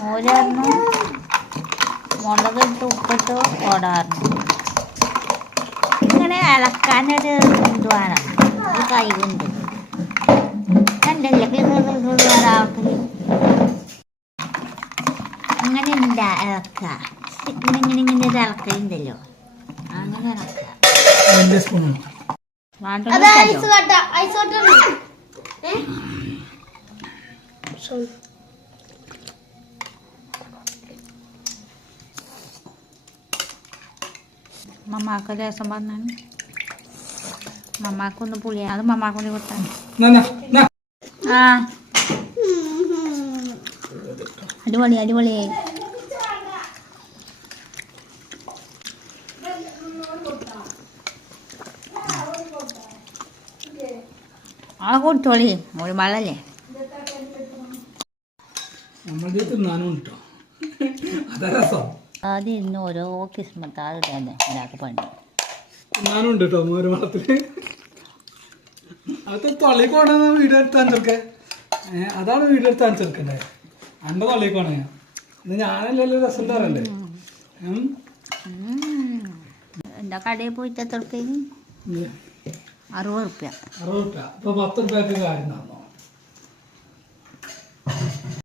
മോരായിരുന്നു മുളകിട്ട് ഉപ്പിട്ട് ഓടാറുണ്ട്. ഇങ്ങനെ ഇളക്കാനൊരു ഇത് വേണം, ഒരു കഴിവുണ്ട്. കണ്ടല്ലേ അങ്ങനെ ഉണ്ടാ ഇളക്കുക, ഇങ്ങനെ ഇങ്ങനെ ഒരു ഇളക്കലുണ്ടല്ലോ, അങ്ങനെ ഇളക്കുക. മമ്മാക്ക് രസം പറഞ്ഞാണ്, മമ്മാക്കൊന്ന് പുളിയാണ്, അത് മമ്മാക്കൊന്ന് കൊടുത്താണ്. ആ അടിപൊളി അടിപൊളിയായി. ആ കൊടുത്തോളി, ഒരു വെള്ളല്ലേ ആദ്യം ഇന്ന് ഓരോ കിസ്മത്താതെ തന്നെ ഒരാൾക്ക് പണി. ഞാനുണ്ട് കേട്ടോ ഒരു വെള്ളത്തില്. അത് തൊള്ളിക്ക് പോകണ വീഡിയോ എടുത്താൻ ചെറുക്കെ, അതാണ് വീഡിയോ എടുത്താൻ ചെറുക്കണ്ടേ. എൻ്റെ തൊള്ളിക്ക് പോണേ ഇത് ഞാനല്ലല്ലോ രസം ഉണ്ടാറല്ലേ. എന്താ കടയിൽ പോയിട്ട് എത്ര റുപ്യ? 60 റുപ്യ. ഇപ്പൊ 10 റുപ്യക്ക് കാര്യം നടന്നോ?